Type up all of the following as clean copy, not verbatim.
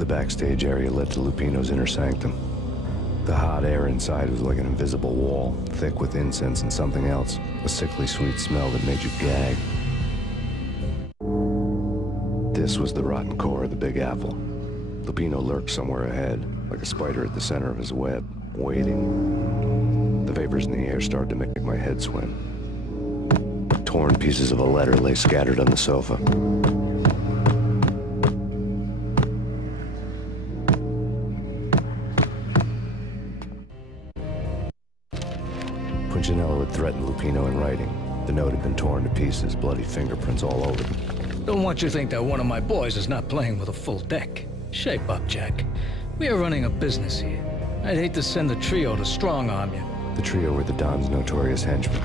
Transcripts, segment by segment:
The backstage area led to Lupino's inner sanctum. The hot air inside was like an invisible wall, thick with incense and something else, a sickly sweet smell that made you gag. This was the rotten core of the Big Apple. Lupino lurked somewhere ahead, like a spider at the center of his web, waiting. The vapors in the air started to make my head swim. Torn pieces of a letter lay scattered on the sofa. Punchinello had threatened Lupino in writing. The note had been torn to pieces, bloody fingerprints all over them. Don't want you to think that one of my boys is not playing with a full deck. Shape up, Jack. We are running a business here. I'd hate to send the trio to strong-arm you. The trio were the Don's notorious henchmen.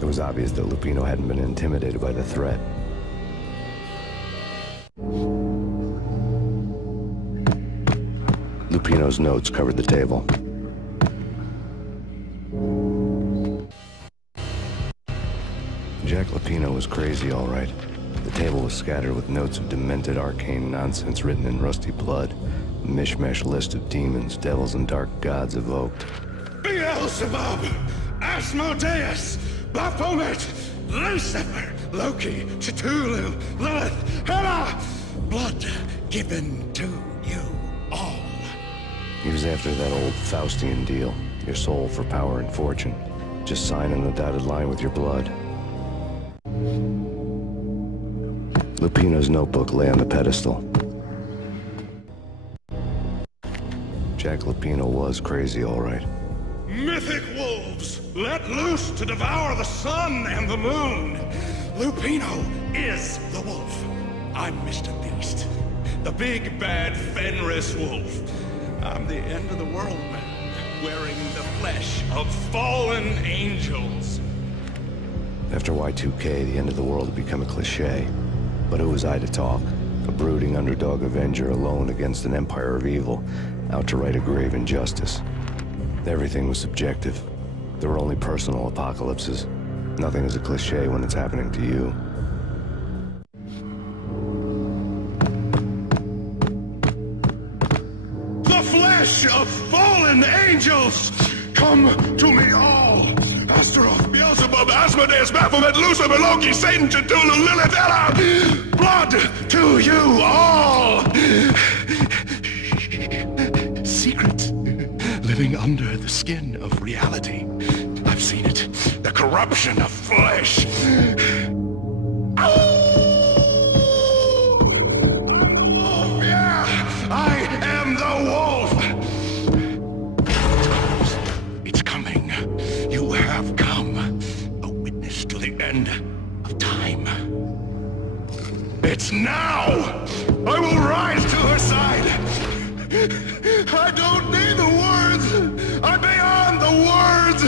It was obvious that Lupino hadn't been intimidated by the threat. Lupino's notes covered the table. Jack Lupino was crazy, all right. The table was scattered with notes of demented arcane nonsense written in rusty blood. A mishmash list of demons, devils, and dark gods evoked. Beelzebub, Asmodeus, Baphomet, Lucifer, Loki, Cthulhu, Lilith, Hela! Blood given to you all. He was after that old Faustian deal. Your soul for power and fortune. Just sign on the dotted line with your blood. Lupino's notebook lay on the pedestal. Jack Lupino was crazy, all right. Mythic wolves, let loose to devour the sun and the moon. Lupino is the wolf. I'm Mr. Beast, the big bad Fenris wolf. I'm the end of the world man, wearing the flesh of fallen angels. After Y2K, the end of the world had become a cliché. But who was I to talk? A brooding underdog avenger alone against an empire of evil, out to right a grave injustice. Everything was subjective. There were only personal apocalypses. Nothing is a cliché when it's happening to you. The flesh of fallen angels! Come to me all! Astaroth, Beelzebub, Asmodeus, Baphomet, Lucifer, Loki, Satan, Cthulhu, Lilith, Hela! Blood to you all! Secret, living under the skin of reality. I've seen it. The corruption of flesh. Oh, yeah! I am the wolf! It's coming. You have come. A witness to the end of time. It's now! I will rise to her side! I don't need the words! I'm beyond the words!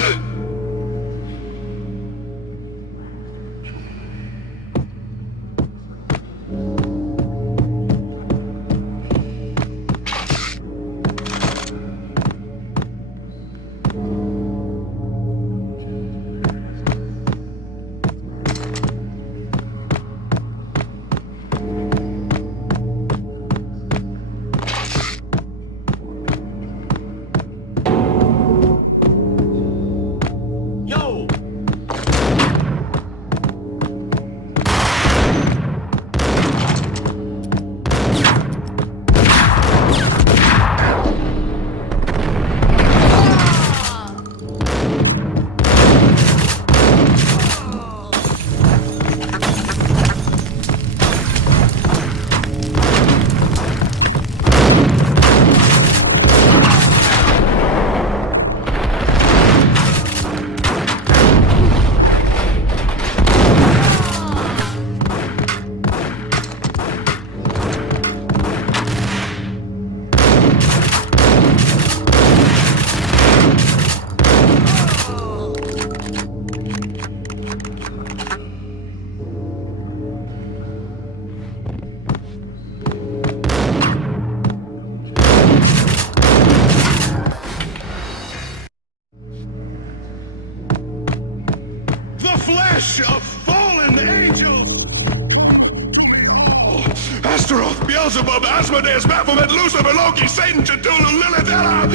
Astaroth, Beelzebub, Asmodeus, Baphomet, Lucifer, Loki, Satan, Cthulhu, Lilith, Ella!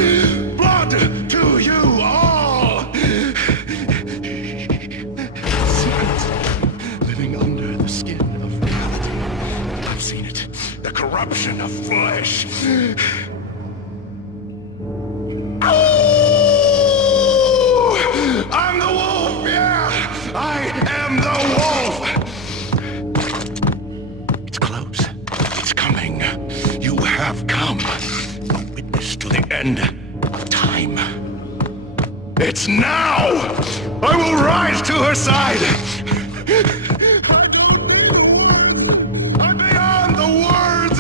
Blood to you all! Secrets living under the skin of reality. I've seen it. The corruption of flesh. Oh! I'm the wolf, yeah! I am the wolf! It's close. It's coming. You have come. A witness to the end of time. It's now! I will rise to her side! I'm beyond the words!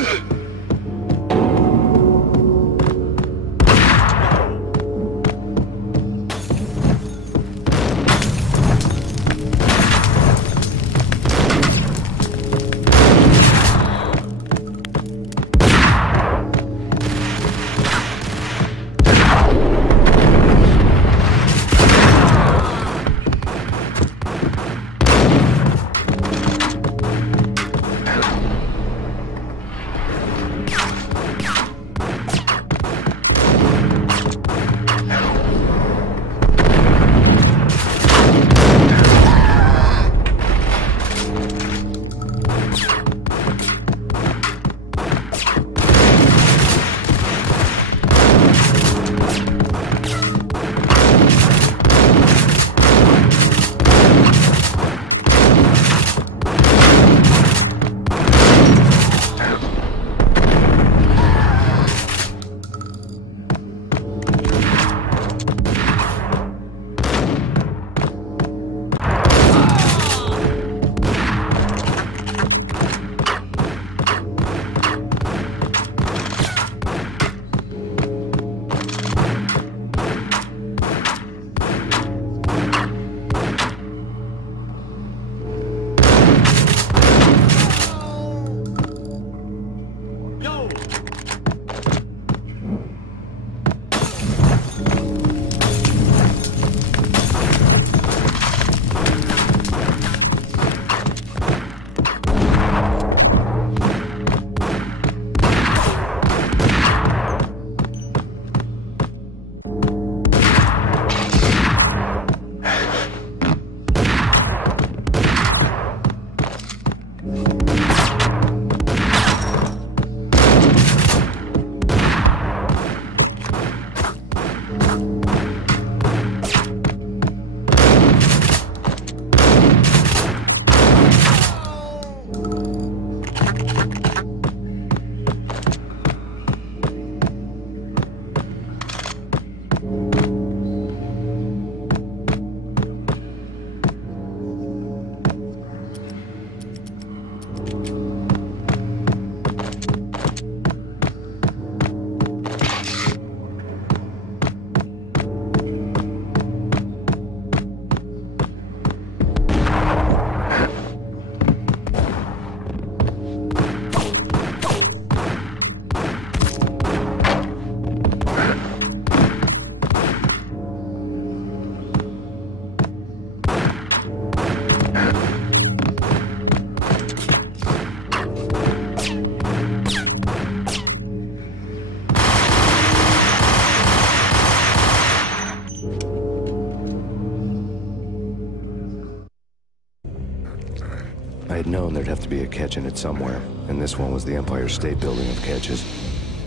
I had known there'd have to be a catch in it somewhere, and this one was the Empire State Building of catches.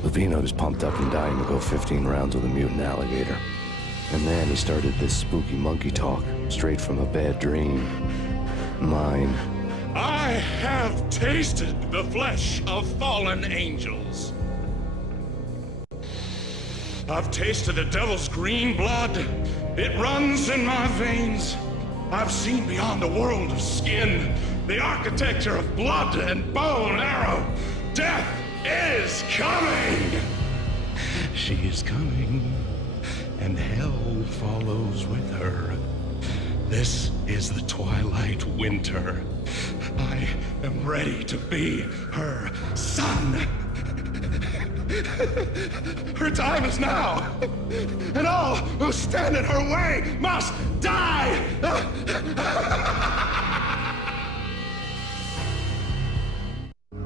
Lupino was pumped up and dying to go 15 rounds with a mutant alligator. And then he started this spooky monkey talk, straight from a bad dream. Mine. I have tasted the flesh of fallen angels. I've tasted the devil's green blood. It runs in my veins. I've seen beyond the world of skin, the architecture of blood and bow and arrow. Death is coming! She is coming, and hell follows with her. This is the twilight winter. I am ready to be her son. Her time is now, and all who stand in her way must die!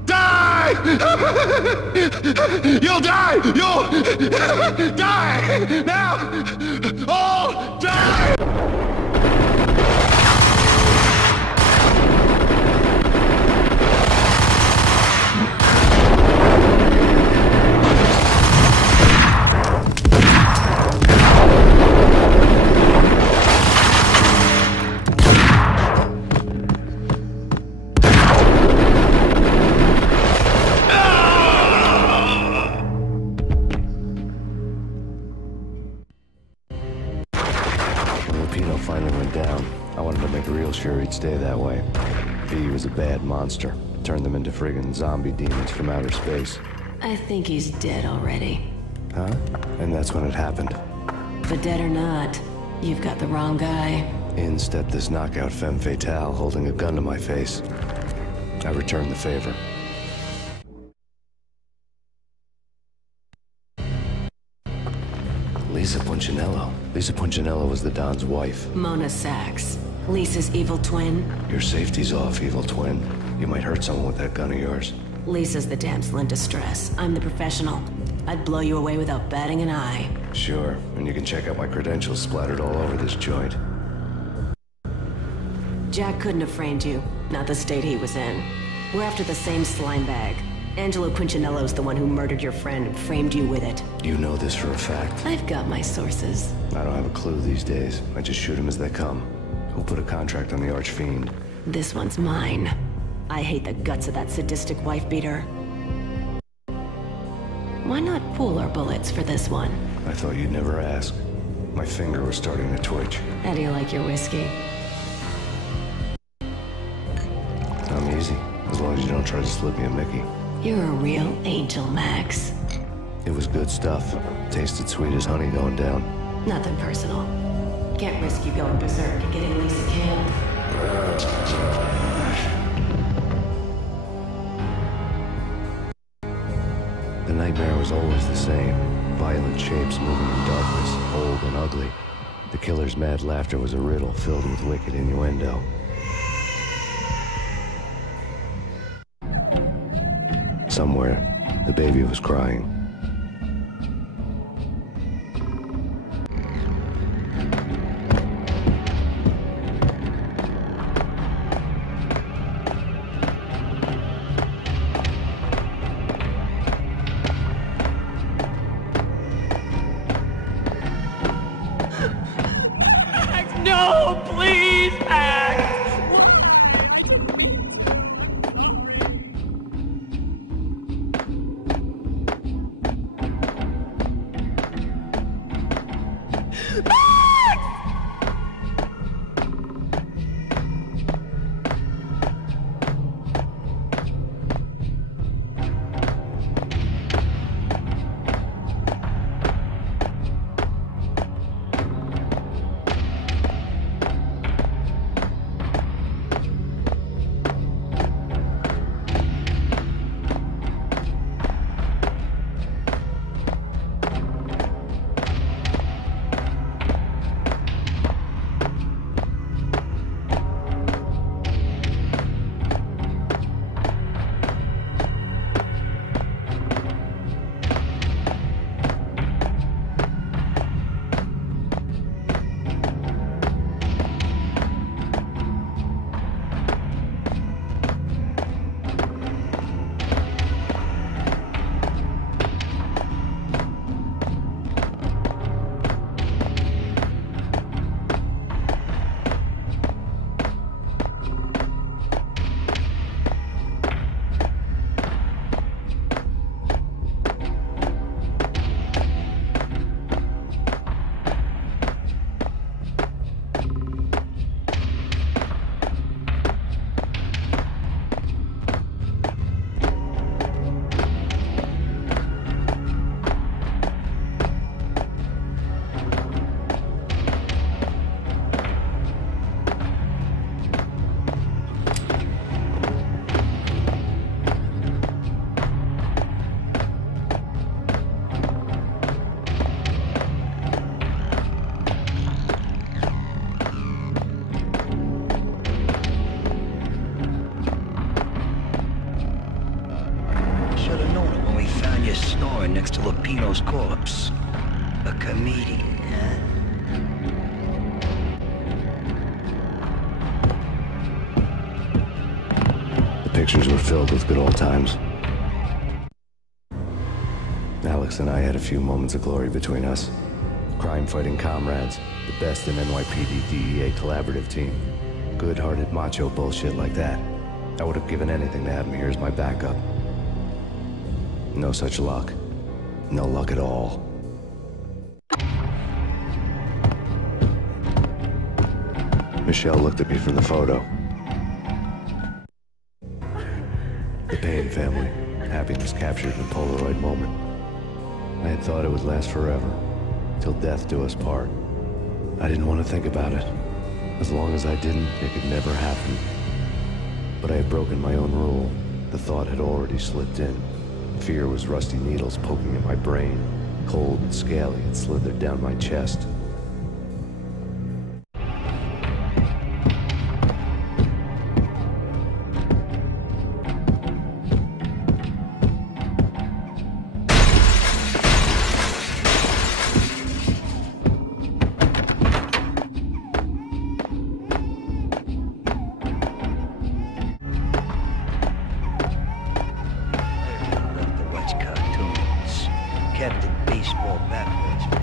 Die! die! You'll die! You'll die! Now! All die! Finally went down. I wanted to make real sure he'd stay that way. V was a bad monster. Turned them into friggin' zombie demons from outer space. I think he's dead already. Huh? And that's when it happened. But dead or not, you've got the wrong guy. In stepped this knockout femme fatale holding a gun to my face. I returned the favor. Lisa Punchinello. Lisa Punchinello was the Don's wife. Mona Sachs. Lisa's evil twin. Your safety's off, evil twin. You might hurt someone with that gun of yours. Lisa's the damsel in distress. I'm the professional. I'd blow you away without batting an eye. Sure, and you can check out my credentials splattered all over this joint. Jack couldn't have framed you. Not the state he was in. We're after the same slime bag. Angelo Punchinello's the one who murdered your friend and framed you with it. You know this for a fact. I've got my sources. I don't have a clue these days. I just shoot them as they come. Who put a contract on the archfiend? This one's mine. I hate the guts of that sadistic wife-beater. Why not pool our bullets for this one? I thought you'd never ask. My finger was starting to twitch. How do you like your whiskey? I'm easy, as long as you don't try to slip me a Mickey. You're a real angel, Max. It was good stuff. Tasted sweet as honey going down. Nothing personal. Can't risk you going berserk and getting Lisa killed. The nightmare was always the same. Violent shapes moving in darkness, old and ugly. The killer's mad laughter was a riddle filled with wicked innuendo. Somewhere, the baby was crying. No, please, Max! on you snoring next to Lupino's corpse. A comedian, huh? The pictures were filled with good old times. Alex and I had a few moments of glory between us. Crime-fighting comrades, the best in NYPD DEA collaborative team. Good-hearted macho bullshit like that. I would have given anything to have him here as my backup. No such luck. No luck at all. Michelle looked at me from the photo. The Payne family. Happiness captured in a Polaroid moment. I had thought it would last forever. Till death do us part. I didn't want to think about it. As long as I didn't, it could never happen. But I had broken my own rule. The thought had already slipped in. Fear was rusty needles poking at my brain. Cold and scaly, it slithered down my chest. Captain Baseball backwards, my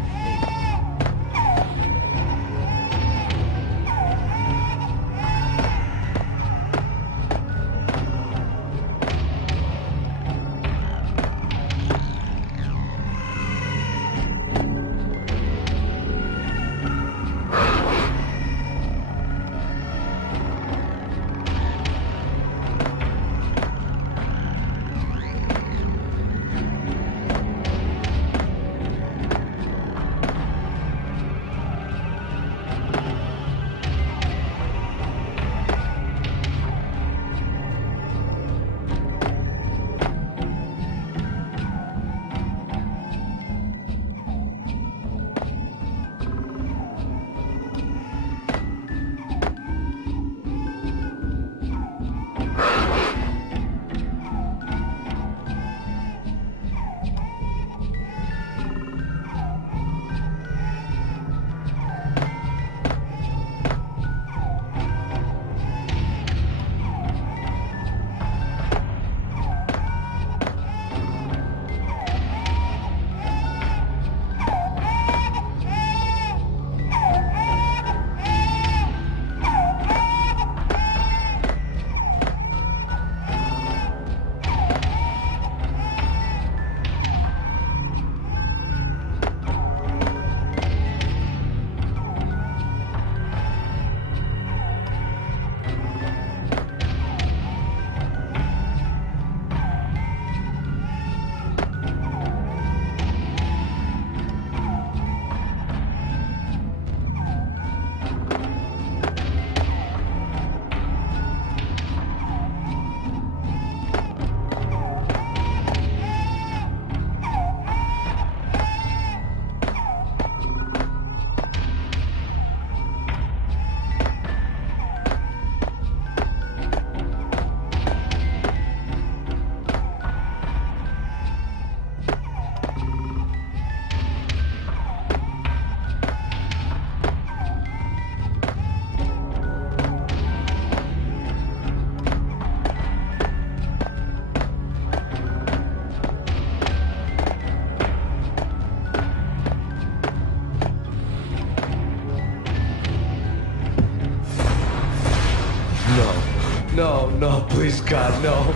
No, no, please, God, no.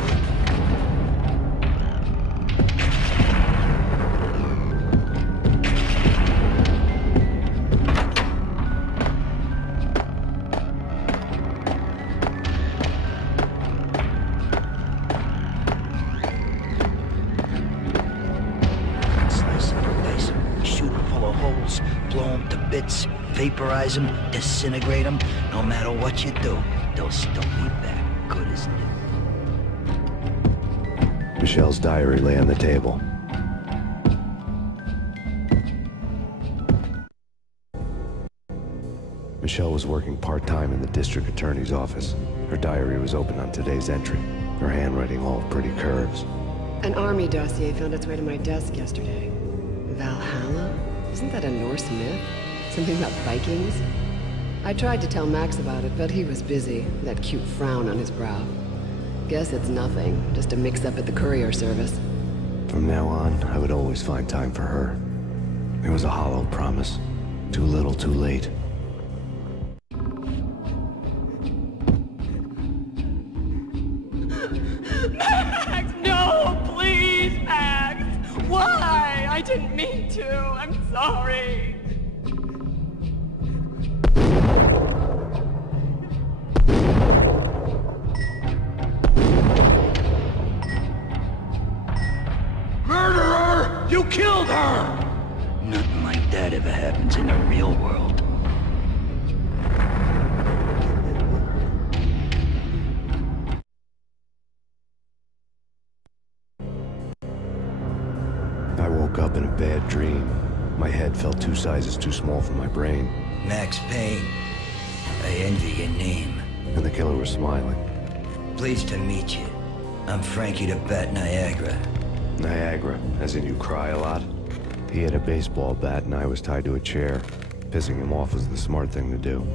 Slice them, dice them, shoot them full of holes, blow them to bits, vaporize them, disintegrate them. No matter what you do, they'll still be back. Good as new. Michelle's diary lay on the table. Michelle was working part-time in the district attorney's office. Her diary was open on today's entry, her handwriting all pretty curves. An army dossier found its way to my desk yesterday. Valhalla? Isn't that a Norse myth? Something about Vikings? I tried to tell Max about it, but he was busy, that cute frown on his brow. Guess it's nothing, just a mix-up at the courier service. From now on, I would always find time for her. It was a hollow promise. Too little, too late. Max, no, please, Max! Why? I didn't mean to. I'm sorry. Murderer! You killed her! Nothing like that ever happens in the real world. I woke up in a bad dream. My head felt 2 sizes too small for my brain. Max Payne. I envy your name. And the killer was smiling. Pleased to meet you. I'm Frankie the Bat Niagara. Niagara, as in you cry a lot? He had a baseball bat and I was tied to a chair. Pissing him off was the smart thing to do.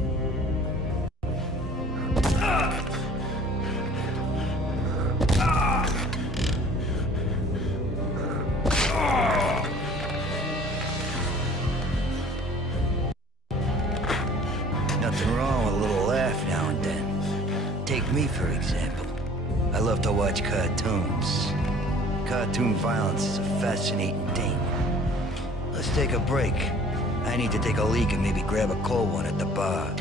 Nothing wrong with a little laugh now and then. Take me, for example. I love to watch cartoons. Cartoon violence is a fascinating thing. Let's take a break. I need to take a leak and maybe grab a cold one at the bar.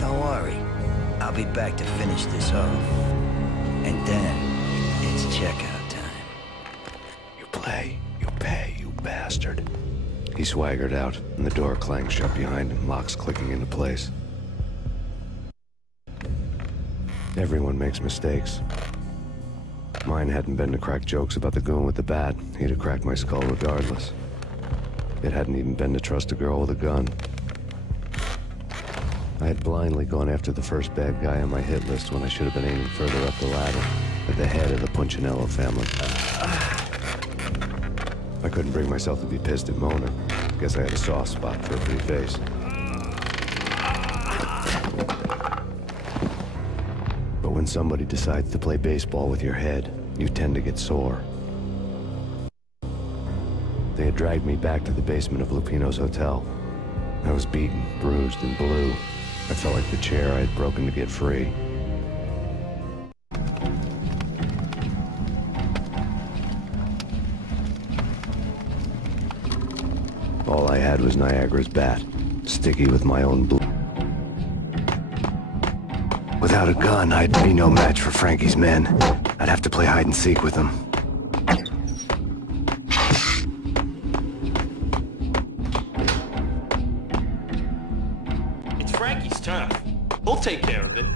Don't worry. I'll be back to finish this off. And then, it's checkout time. You play, you pay, you bastard. He swaggered out, and the door clanged shut behind him, locks clicking into place. Everyone makes mistakes. Mine hadn't been to crack jokes about the goon with the bat. He'd have cracked my skull regardless. It hadn't even been to trust a girl with a gun. I had blindly gone after the first bad guy on my hit list when I should have been aiming further up the ladder, at the head of the Punchinello family. I couldn't bring myself to be pissed at Mona. Guess I had a soft spot for a pretty face. But when somebody decides to play baseball with your head, you tend to get sore. They had dragged me back to the basement of Lupino's hotel. I was beaten, bruised, and blue. I felt like the chair I had broken to get free. All I had was Niagara's bat, sticky with my own blood. Without a gun, I'd be no match for Frankie's men. I'd have to play hide and seek with them. It's Frankie's turn. We'll take care of it.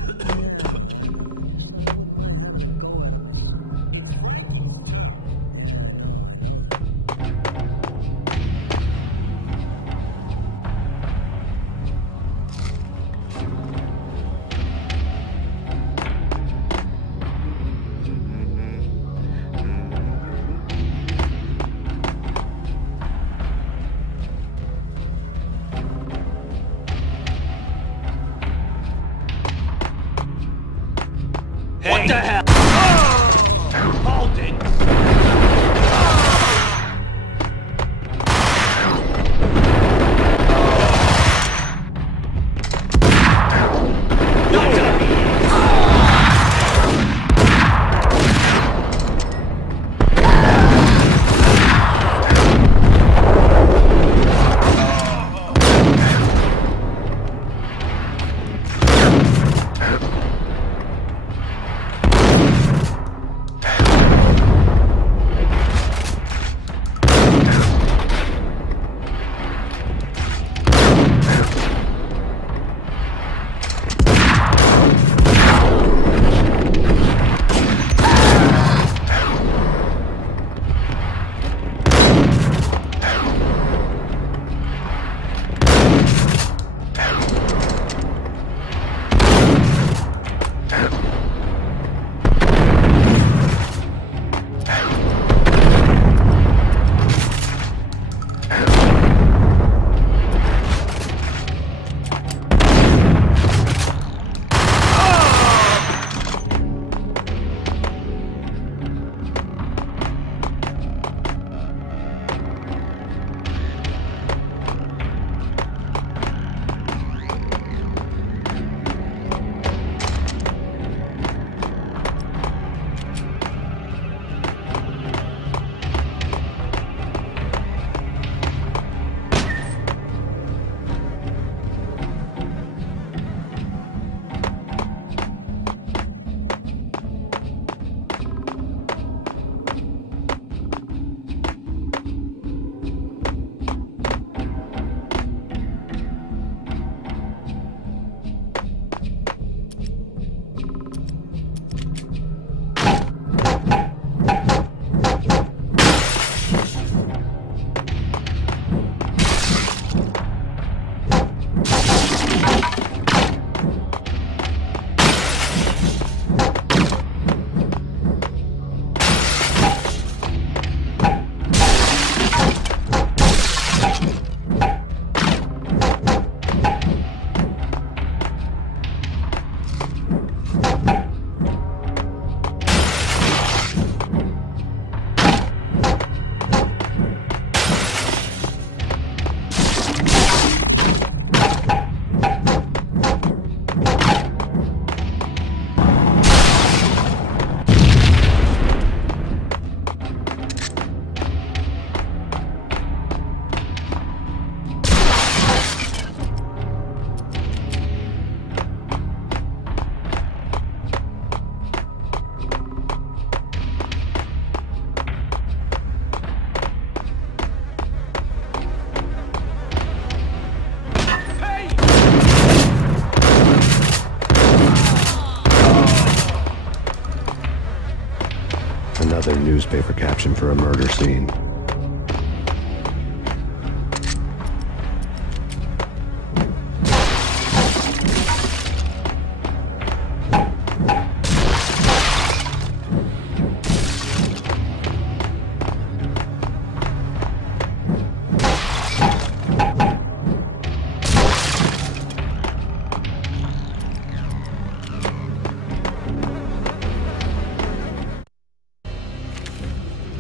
Another newspaper caption for a murder scene.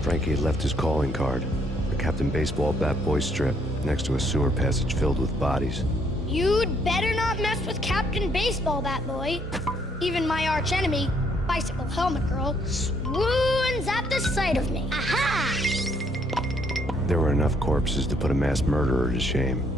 Frankie had left his calling card, a Captain Baseball bat boy strip, next to a sewer passage filled with bodies. You'd better not mess with Captain Baseball Bat Boy. Even my archenemy, Bicycle Helmet Girl, swoons at the sight of me. Aha! There were enough corpses to put a mass murderer to shame.